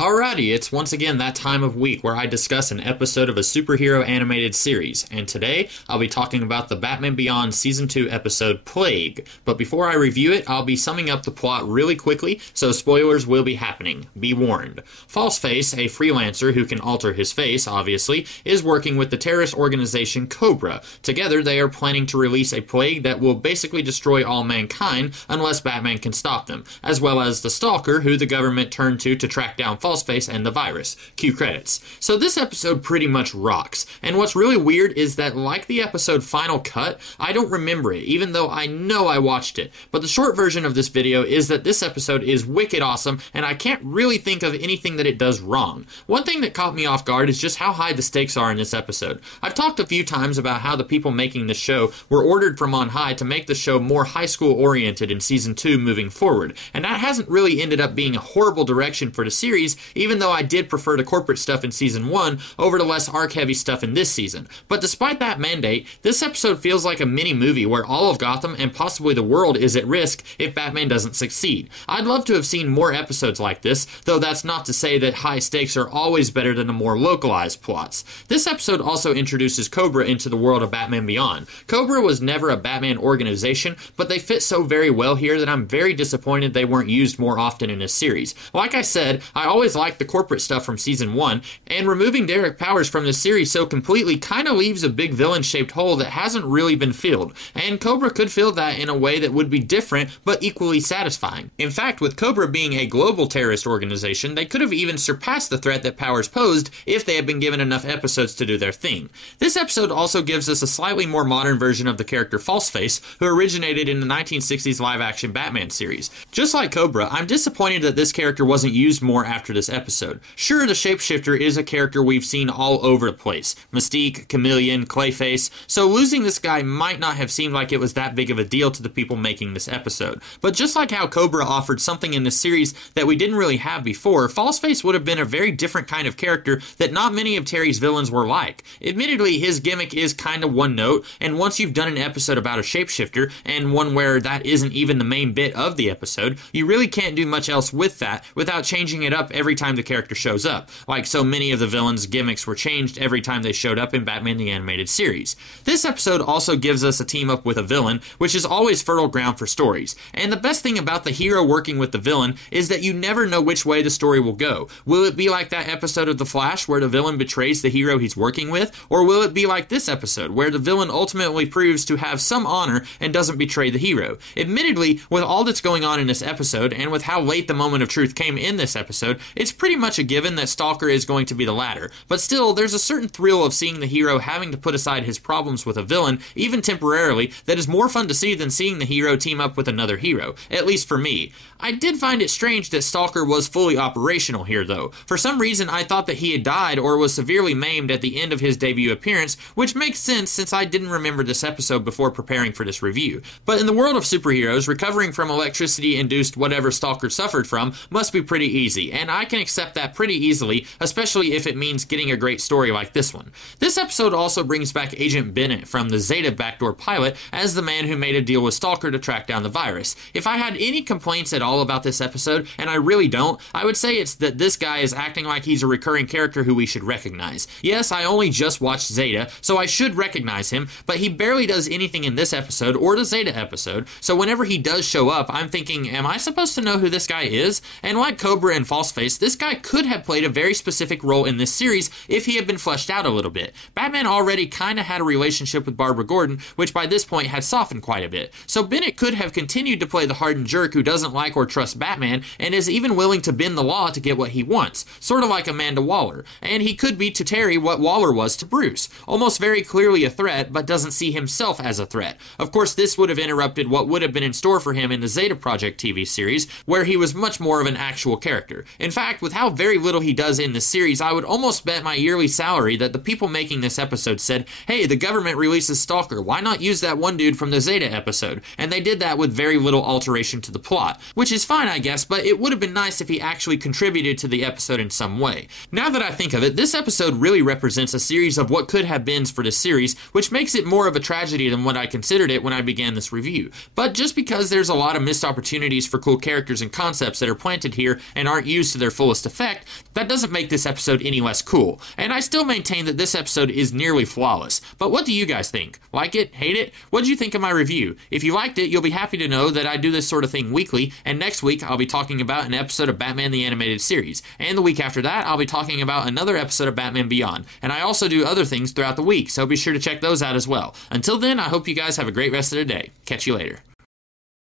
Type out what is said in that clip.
Alrighty, it's once again that time of week where I discuss an episode of a superhero animated series, and today I'll be talking about the Batman Beyond Season 2 episode Plague. But before I review it, I'll be summing up the plot really quickly, so spoilers will be happening. Be warned. Falseface, a freelancer who can alter his face, obviously, is working with the terrorist organization Cobra. Together, they are planning to release a plague that will basically destroy all mankind unless Batman can stop them, as well as the Stalker, who the government turned to track down Falseface and the virus. Cue credits. So this episode pretty much rocks, and what's really weird is that, like the episode Final Cut, I don't remember it, even though I know I watched it. But the short version of this video is that this episode is wicked awesome, and I can't really think of anything that it does wrong. One thing that caught me off guard is just how high the stakes are in this episode. I've talked a few times about how the people making this show were ordered from on high to make the show more high school oriented in Season 2 moving forward, and that hasn't really ended up being a horrible direction for the series, even though I did prefer the corporate stuff in Season 1 over the less arc-heavy stuff in this season. But despite that mandate, this episode feels like a mini-movie where all of Gotham and possibly the world is at risk if Batman doesn't succeed. I'd love to have seen more episodes like this, though that's not to say that high stakes are always better than the more localized plots. This episode also introduces Cobra into the world of Batman Beyond. Cobra was never a Batman organization, but they fit so very well here that I'm very disappointed they weren't used more often in this series. Like I said, I always liked the corporate stuff from Season 1, and removing Derek Powers from this series so completely kinda leaves a big villain-shaped hole that hasn't really been filled, and Cobra could fill that in a way that would be different but equally satisfying. In fact, with Cobra being a global terrorist organization, they could have even surpassed the threat that Powers posed if they had been given enough episodes to do their thing. This episode also gives us a slightly more modern version of the character Falseface, who originated in the 1960s live-action Batman series. Just like Cobra, I'm disappointed that this character wasn't used more after this episode. Sure, the Shapeshifter is a character we've seen all over the place. Mystique, Chameleon, Clayface, so losing this guy might not have seemed like it was that big of a deal to the people making this episode. But just like how Cobra offered something in this series that we didn't really have before, Falseface would have been a very different kind of character that not many of Terry's villains were like. Admittedly, his gimmick is kinda one note, and once you've done an episode about a shapeshifter, and one where that isn't even the main bit of the episode, you really can't do much else with that without changing it up every time the character shows up, like so many of the villains' gimmicks were changed every time they showed up in Batman the Animated Series. This episode also gives us a team up with a villain, which is always fertile ground for stories, and the best thing about the hero working with the villain is that you never know which way the story will go. Will it be like that episode of The Flash where the villain betrays the hero he's working with, or will it be like this episode where the villain ultimately proves to have some honor and doesn't betray the hero? Admittedly, with all that's going on in this episode, and with how late the moment of truth came in this episode, it's pretty much a given that Stalker is going to be the latter. But still, there's a certain thrill of seeing the hero having to put aside his problems with a villain, even temporarily, that is more fun to see than seeing the hero team up with another hero, at least for me. I did find it strange that Stalker was fully operational here, though. For some reason, I thought that he had died or was severely maimed at the end of his debut appearance, which makes sense since I didn't remember this episode before preparing for this review. But in the world of superheroes, recovering from electricity-induced whatever Stalker suffered from must be pretty easy, and I can accept that pretty easily, especially if it means getting a great story like this one. This episode also brings back Agent Bennett from the Zeta backdoor pilot as the man who made a deal with Stalker to track down the virus. If I had any complaints at all about this episode, and I really don't, I would say it's that this guy is acting like he's a recurring character who we should recognize. Yes, I only just watched Zeta, so I should recognize him, but he barely does anything in this episode or the Zeta episode, so whenever he does show up, I'm thinking, am I supposed to know who this guy is? And like Cobra and Falseface, this guy could have played a very specific role in this series if he had been fleshed out a little bit. Batman already kinda had a relationship with Barbara Gordon, which by this point had softened quite a bit, so Bennett could have continued to play the hardened jerk who doesn't like or trust Batman, and is even willing to bend the law to get what he wants, sort of like Amanda Waller. And he could be to Terry what Waller was to Bruce, almost very clearly a threat, but doesn't see himself as a threat. Of course, this would have interrupted what would have been in store for him in the Zeta Project TV series, where he was much more of an actual character. In fact, with how very little he does in this series, I would almost bet my yearly salary that the people making this episode said, hey, the government releases Stalker, why not use that one dude from the Zeta episode? And they did that with very little alteration to the plot, which is fine, I guess, but it would have been nice if he actually contributed to the episode in some way. Now that I think of it, this episode really represents a series of what could have beens for this series, which makes it more of a tragedy than what I considered it when I began this review. But just because there's a lot of missed opportunities for cool characters and concepts that are planted here and aren't used to their their fullest effect, that doesn't make this episode any less cool. And I still maintain that this episode is nearly flawless. But what do you guys think? Like it? Hate it? What did you think of my review? If you liked it, you'll be happy to know that I do this sort of thing weekly, and next week I'll be talking about an episode of Batman the Animated Series. And the week after that, I'll be talking about another episode of Batman Beyond. And I also do other things throughout the week, so be sure to check those out as well. Until then, I hope you guys have a great rest of the day. Catch you later.